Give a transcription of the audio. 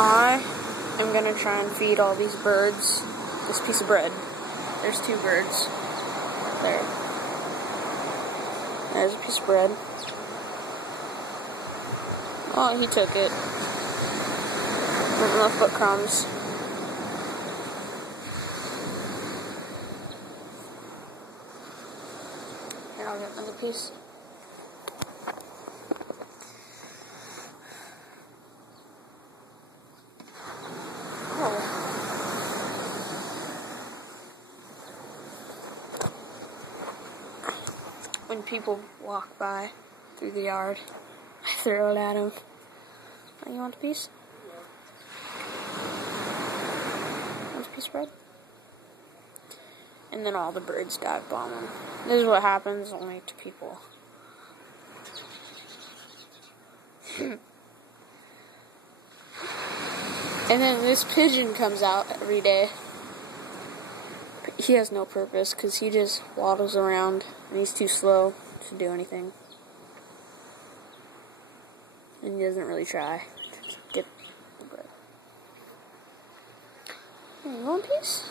I am going to try and feed all these birds this piece of bread. There's 2 birds. There. There's a piece of bread. Oh, he took it. Not enough but crumbs. Here, I'll get another piece. When people walk by through the yard, I throw it at them. Oh, you want a piece? Want a piece of bread? And then all the birds dive bomb them. This is what happens only to people. And then this pigeon comes out every day. He has no purpose because he just waddles around and he's too slow to do anything. And he doesn't really try to get the bread. You want a piece?